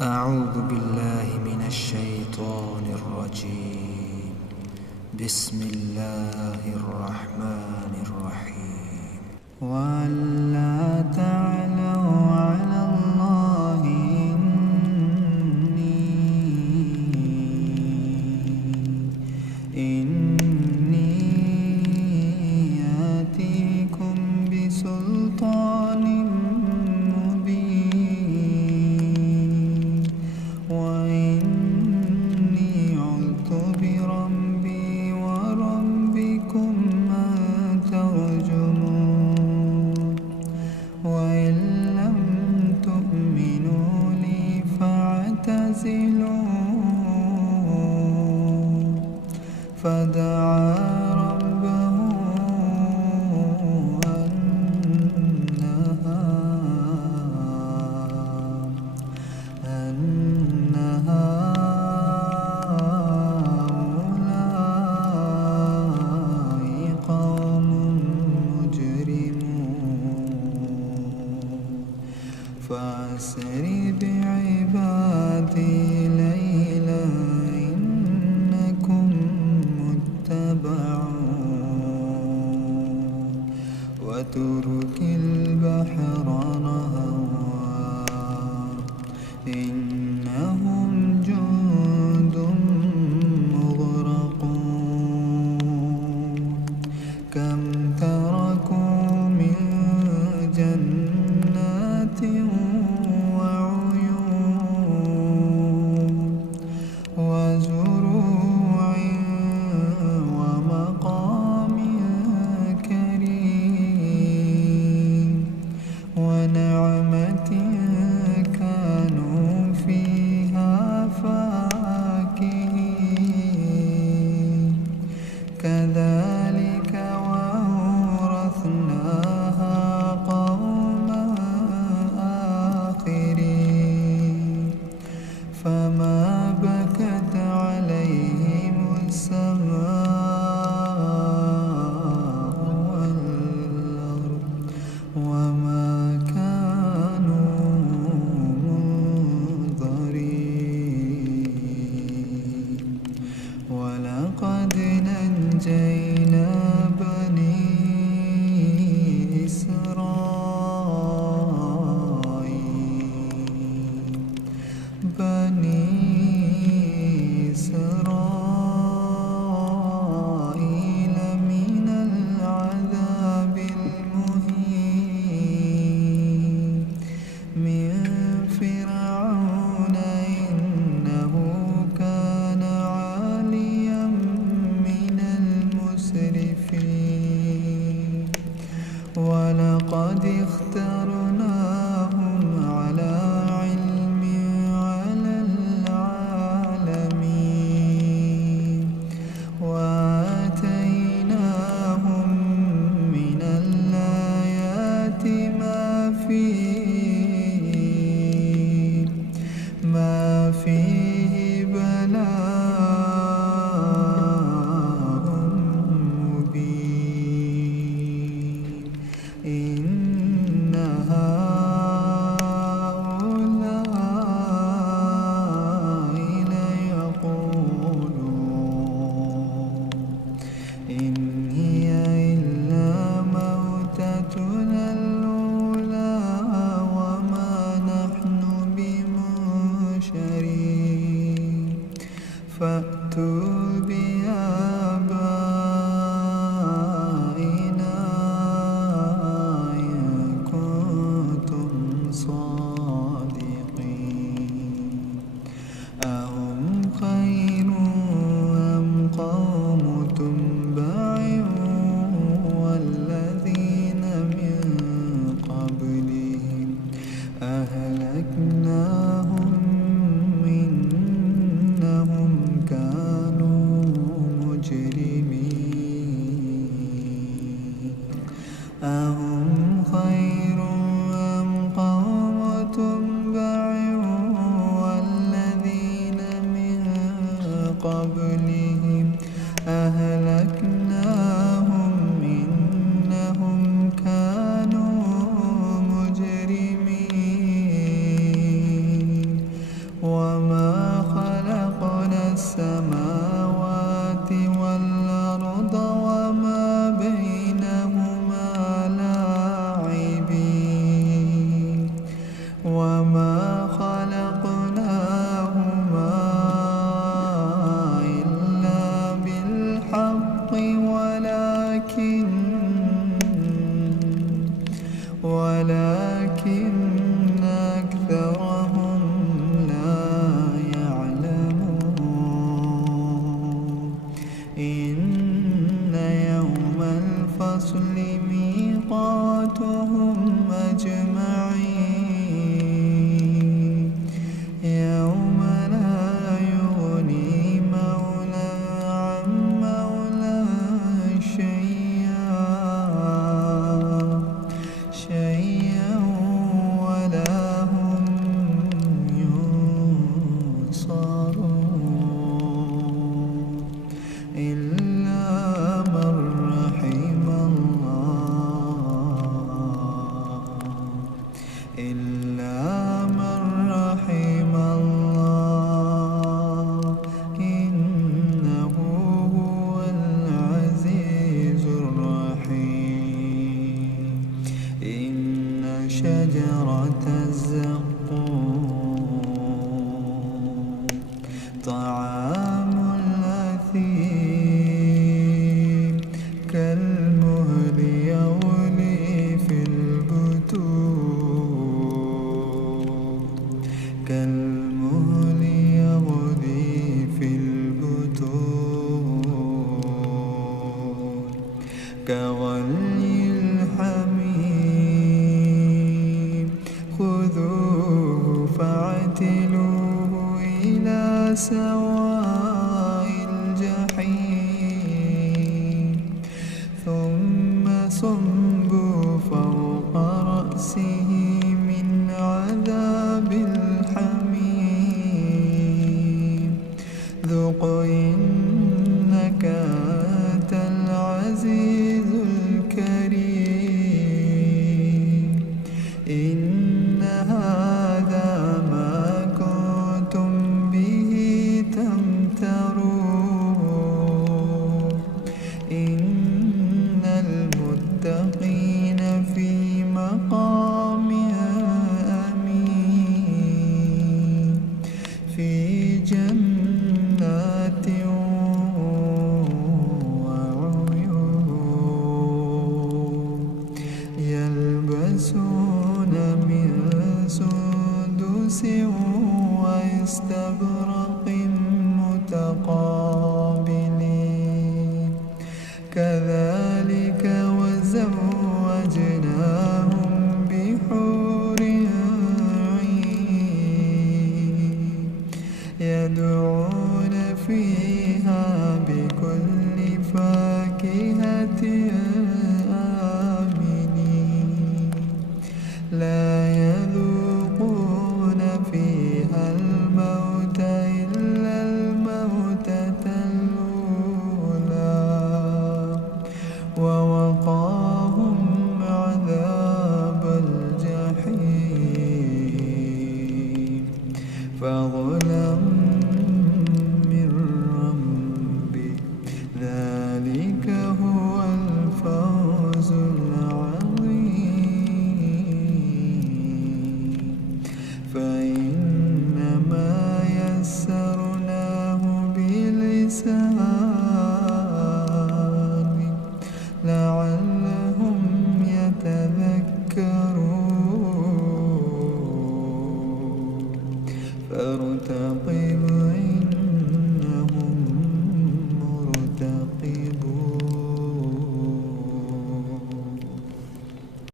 أعوذ بالله من الشيطان الرجيم. بسم الله الرحمن الرحيم. وألا تعلوا على الله إني آتيكم بسلطان وإني عذت بربي وربكم أن ترجمون وإن لم تؤمنوا لي فاعتزلون فدعا ربه أن هؤلاء قوم مجرمون فأسر بعبادي ليلا إنكم متبعون واترك البحر رهوا إنهم جند مغرقون كم تركوا من جنات وعيون وزروع ومقام كريم ونعمة كانوا فيها فاكهين كذلك وأورثناها قوما آخرين فما بكت عليهم السماء والأرض وما كانوا منظرين ولقد نجينا بني إسرائيل من العذاب المهين من فرعون إنه كان عاليا من المسرفين ولقد اخترناهم على علم على العالمين وآتيناهم من الآيات ما فيه بلاء مبين إن هؤلاء ليقولون إن هي إلا موتتنا الأولى وما نحن بمنشرين فأتوا بآبائنا إن كنتم صادقين أهم خير أم قوم تبع والذين من قبلهم أهلكناهم إنهم كانوا مجرمين أهم خير أم قوم تبع والذين من قبلهم أهلكناهم إنهم كانوا مجرمين طعام الأثيم كالمهل يغلي في البطون كالمهل يغلي في البطون كغلي الحميم خذوه فاعتلوه إلى سواء الجحيم ثم صبوا فوق رأسه من عذاب الحميم ذق إنك أنت العزيز الكريم إن هذا ما كنتم به تمترون إن المتقين في مقام أمين في جنات وعيون يلبسون من سندس واستبرق متقابلين كذلك وزوجناهم بحور عين يدعون فيها بكل فاكهة آمنين لا يذوقون فيها الموت إلا الموتة الأولى ووقاهم عذاب الجحيم فضلا من ربك ذلك هو الفوز العظيم فإنما يسرناه بلسانك لعلهم يتذكرون فارتقب